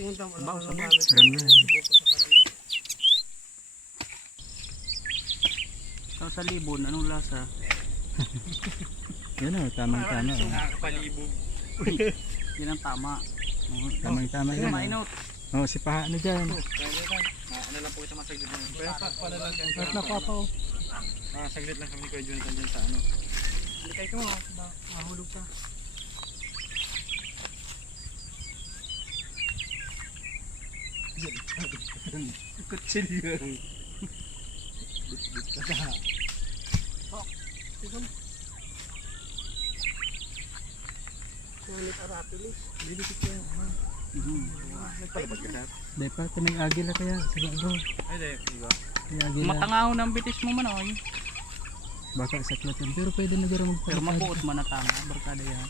Bawas sa bawas. Sa libon, anong lasa? Yan o, tamang-tama. Nakakapalibog. Yan ang tama. Tamang-tama yan. Mainot. O, si Paha na dyan. Ano lang po ito masaglit lang. Kaya para lang kayo. Saglit lang kami ni Kuya Jonathan dyan sa ano. Likay ko, mahulog ka. Kutsilyo. Sulit arapilis. Didikit ko yan. Nagpalabag ka na? Di pa, ito may agila kaya. Sige bro. Ay, diba? May agila. Matangaw ng bitis mo man oy. Baka sa klatan. Pero pwede na dyan Pero magpalipad. mabuot man na tama, barkada yan.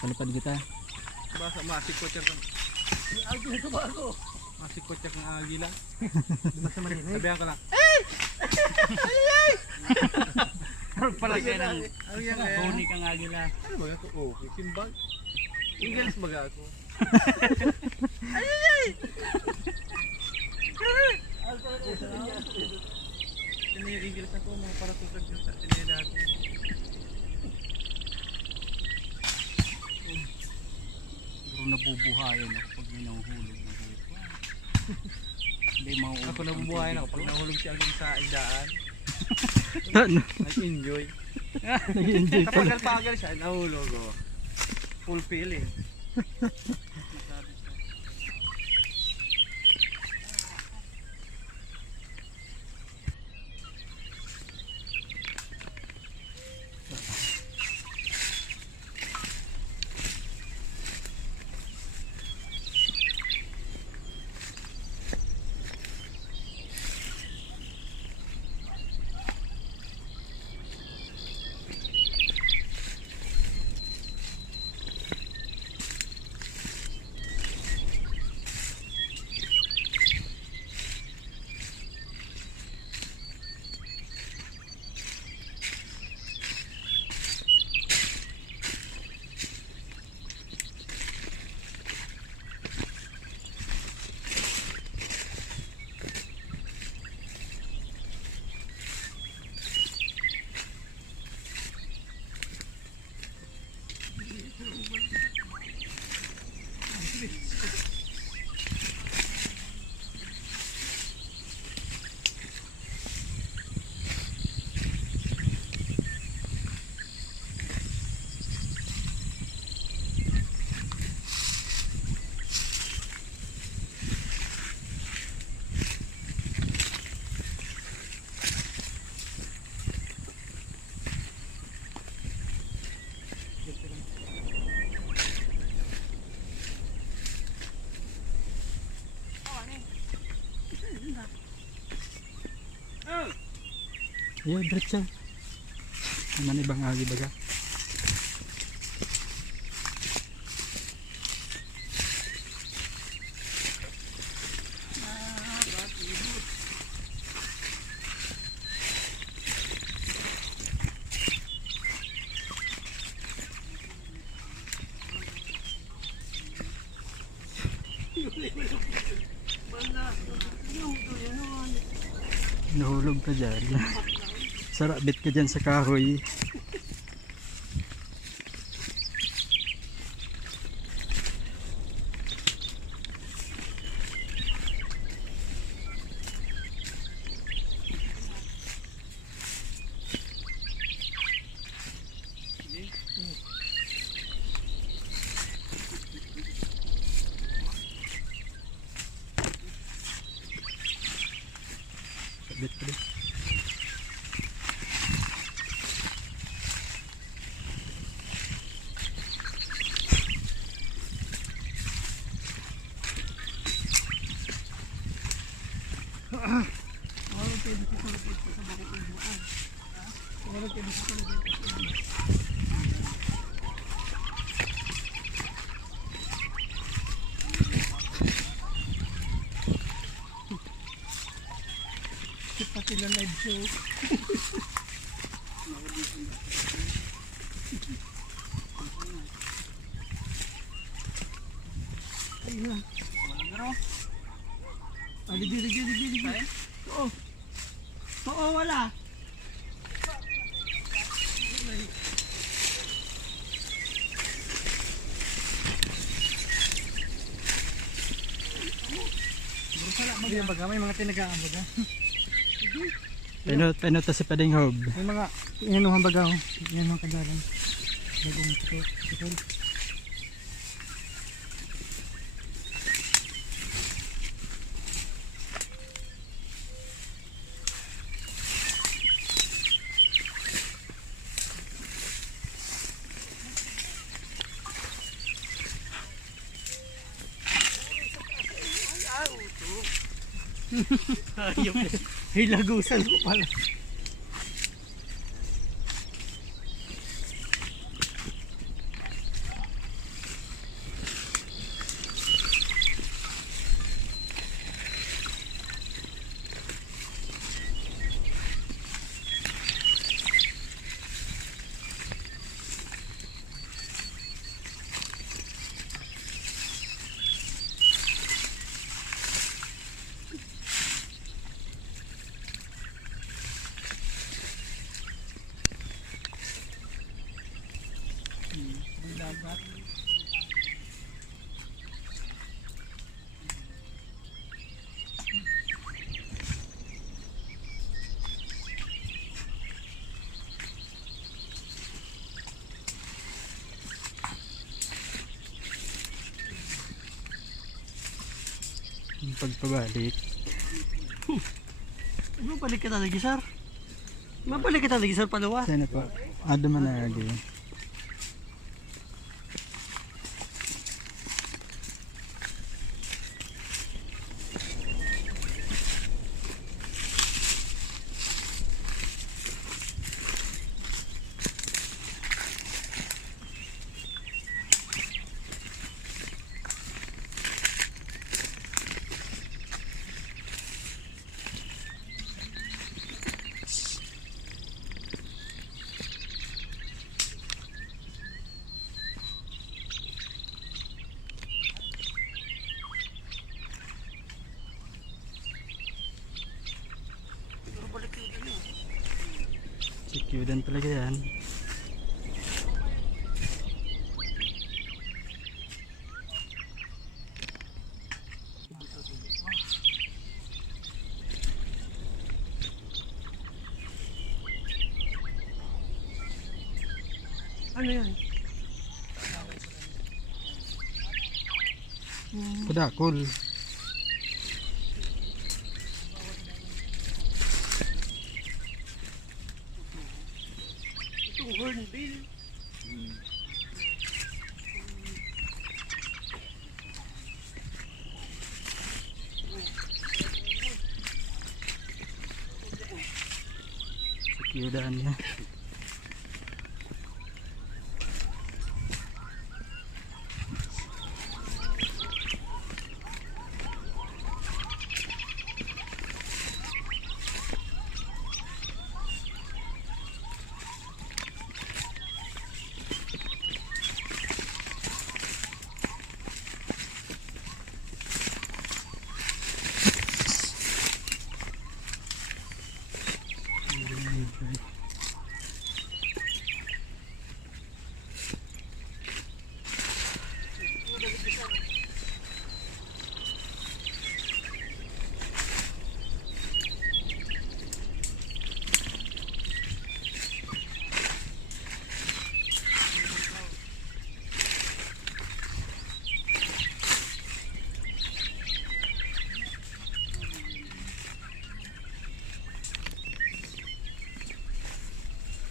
Palipad kita. Basta masikot yan. Agila ka ba ako? Masikot yan ang agila. Sabihan ka lang. Pala kayo ng Ano yan kaya? huni kang agila. Ano ba ako? Oh, kikimbag. Eagles baga ako. Ano yung eagles ako? Mga paratutag yun sa tinidad. Pero nabubuhayan ako pag may nahuhulog na hupa. Hindi mauubos. Ako nabubuhayan ako pag nahulog siya agad sa igdaan. Nag-enjoy. Nag-enjoy ka. Tapagal-pagal siya, nahulog oh. Full feeling. Yo, diretso. Naman ibang agi baga. Nahulog ka dyan. Sarabit ka dyan sa kahoy. Sabit ka din. Pati na live show. Ayun. oh. Ligi. Oo. Oo, wala. May mga tinagaan baga. Paano to si Pading Hob? May mga inanuhan baga. Yan mga kagalan. Bagong tukol. Ayop. Hilagusan ko pala. Yung pagpabalik. Mabalik kita lagi, sir. Mabalik kita lagi, sir, paluwas. Saan po? Ado man na lagi. Secudan talaga yan. Ano yan? Padakol. Itong hornbill. Secudan niya.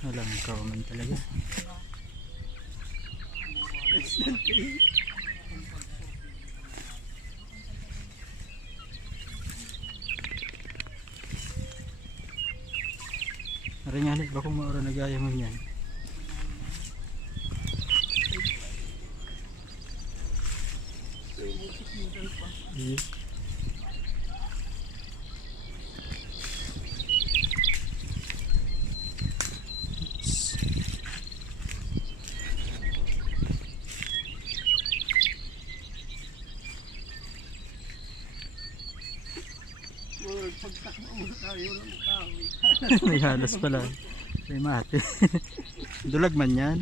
Walang kauman talaga. Maringali, baka maura nagaya mo yan. Iya. May halos pala. May mati. Dulag man yan.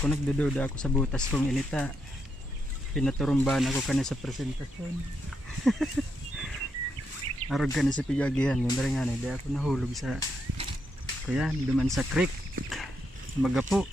Kung nagdududa ako sa butas kong inita, pinaturumbahan ako kanina sa presentasyon. Arog kanina sa pigagihan, yung nga hindi ako nahulog sa kuya, duman sa creek, magapo.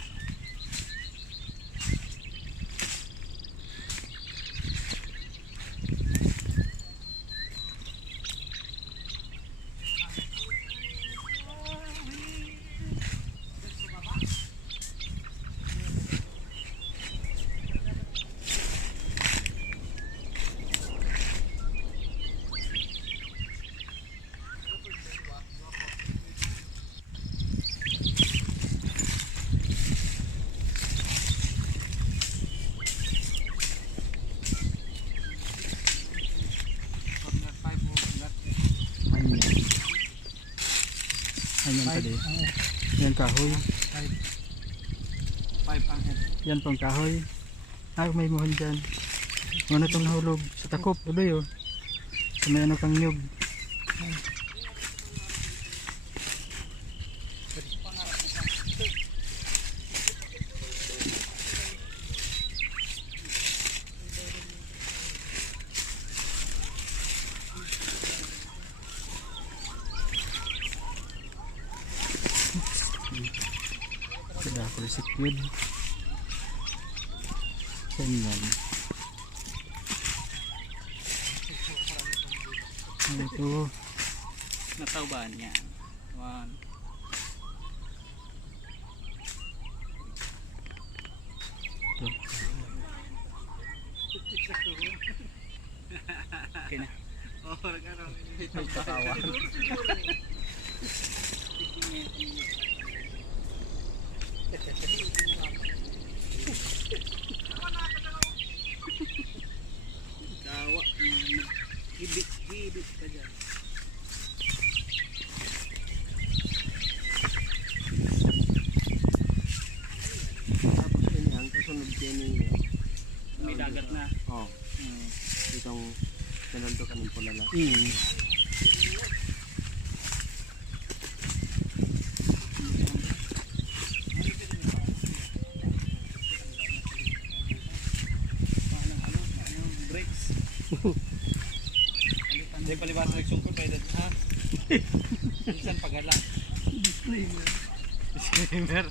Ayan tadi. Yan kahoy. 5 ang head. Yan pang kahoy. Ay, may muhon dyan. Ano itong nahulog? Sa takop. Uloy oh. Sa may ano kang nyug. Kada ako si Squid. Ganyan. Ito. Natauban niya. 1. Okay na. Oh, nagano. Pagkatawa. Tawa. Hibit ka dyan. Tapos yun ang kasunod din niya. May dagat na. Oh, itong sinunod ka ng pulala. Breaks. Hindi palibasa nagsungkot kayo dito, ha? Minsan pagalang. Disclaimer.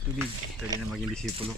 Tubig. Pwede na maging disipulo.